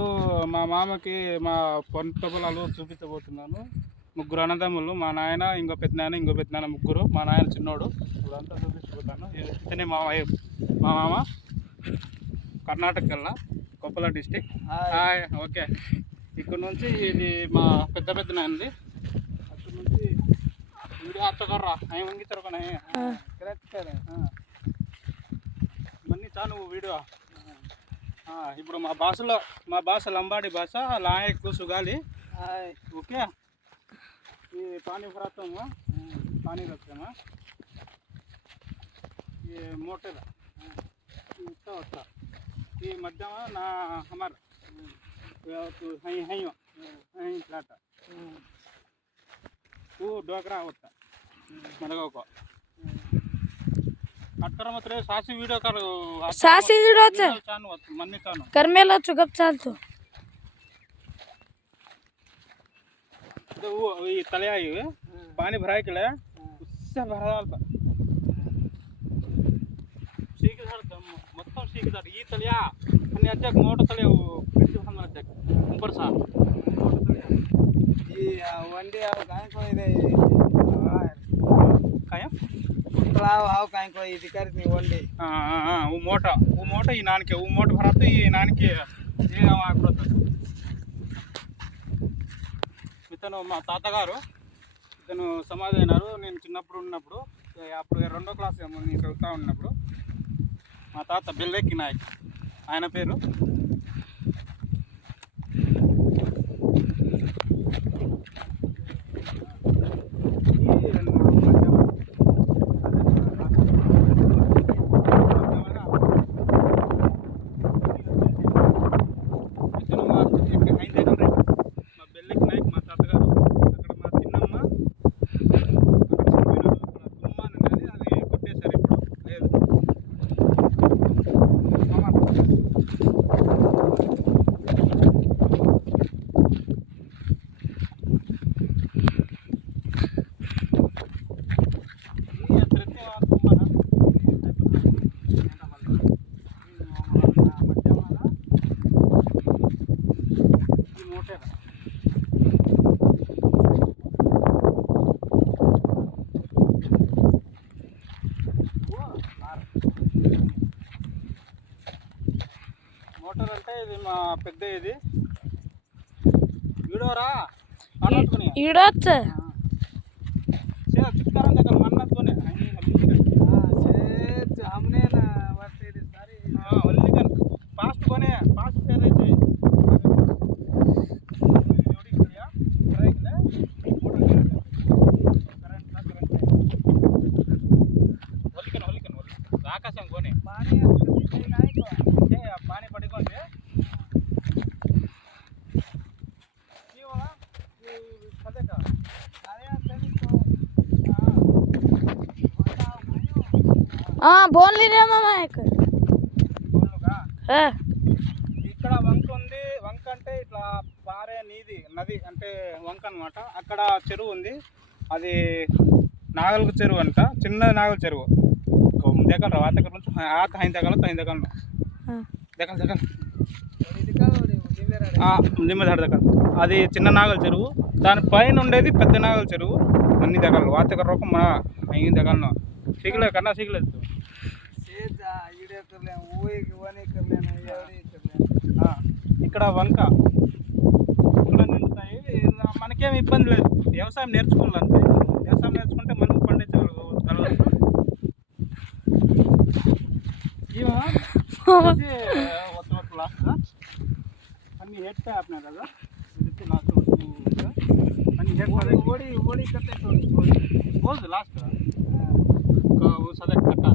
ఇప్పుడు మా మామకి మా పంట పొలాలు చూపించబోతున్నాను. ముగ్గురు అన్నదమ్ములు మా నాయన ఇంకో పెద్ద నాయన ఇంకో పెద్ద నాయన ముగ్గురు. మా నాయన చిన్నోడు. ఇప్పుడంతా చూపించబోతాను. ఇతనే మామయ్య మా మామ. కర్ణాటక వెళ్ళా కొప్పల డిస్టిక్. హాయ్. ఓకే. ఇక్కడ నుంచి ఇది మా పెద్ద పెద్ద నాయనది. అక్కడ నుంచి వీడియో అత్తగర్రా ఆయన వంగితారు కానీ మళ్ళీ చా నువ్వు వీడియో. ఇప్పుడు మా భాషలో మా భాష లంబాడి భాష లాయక్ సుగాలి ఓకే? ఈ పానీ భ్రాతము పానీ రచ్చమా ఈ మోటర్ ఇస్తా వస్తా ఈ మధ్య నా హమర్. హై హై హై ఫ్లాట్ तू सासी विडोच कर्मेला चु गप चालतो वो ये तले आई हुए पानी भराए के लिए उससे भरा डालता सीख धर मतलब सीख धर ये तलिया हमने अच्छा मोटर तले वो फिर हम अच्छा ऊपर सा ये वनडे आओ गाय को इधर काया ఇతను మా తాతగారు ఇతను సమాధి అయినారు. నేను చిన్నప్పుడు ఉన్నప్పుడు అప్పుడు రెండో క్లాస్ నేను చదువుతా ఉన్నప్పుడు మా తాత బిల్లెక్కి నాయక్. ఆయన పేరు పెద్ద ఇది. ఈడోరా ఈడొచ్చు చెప్తారా కదా మన్నతోనే हमने ना वर्ष इधर सारी हाँ ओनली कर पास्ट कोने पास्ट पे रहे थे योडी किया ब्रेक ने मोटर करंट का करंट ओनली कर ओनली कर ओनली आकाशम कोने पानी బోన్ ఇక్కడ వంక ఉంది వంక అంటే ఇట్లా పారే నీది నది అంటే వంక అనమాట అక్కడ చెరువు ఉంది అది నాగలకు చెరువు అంట చిన్న నాగల చెరువు దగ్గర ఆ దగ్గర నుంచి ఆ దగ్గర హైన్ దగ్గర దగ్గర దగ్గర నిమ్మదాడి దగ్గర. అది చిన్న నాగల చెరువు. దానిపైన ఉండేది పెద్ద నాగల చెరువు. అన్ని దగ్గర వాతక రూపం మన అయిన దగ్గరలో. సిగలేదు కన్నా సిగలేదు ఇక్కడ వంక. ఇక్కడ నిండుతాయి. మనకేం ఇబ్బంది లేదు. వ్యవసాయం నేర్చుకోవాలంటే వ్యవసాయం నేర్చుకుంటే మనం పండించగలగలవచ్చు ની હેડ છે આપણે દાદા એટલે લાસ્ટ અને હેડ પર ઓડી ઓડી કરતે તો બોલ લાસ્ટ કા વો સદા કટા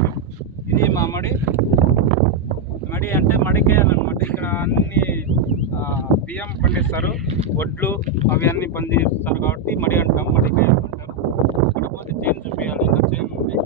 ఇది మా మడి. మడి అంటే మడికేయాలన్నమాట ఇక్కడ అన్ని బియ్యం పండిస్తారు. వడ్లు అవి అన్ని పండిస్తారు కాబట్టి మడి అంటాం మడికాయ అంటాం ఇక్కడ పోతే చేను చూపించాలి ఇంకా చేను ఉంది.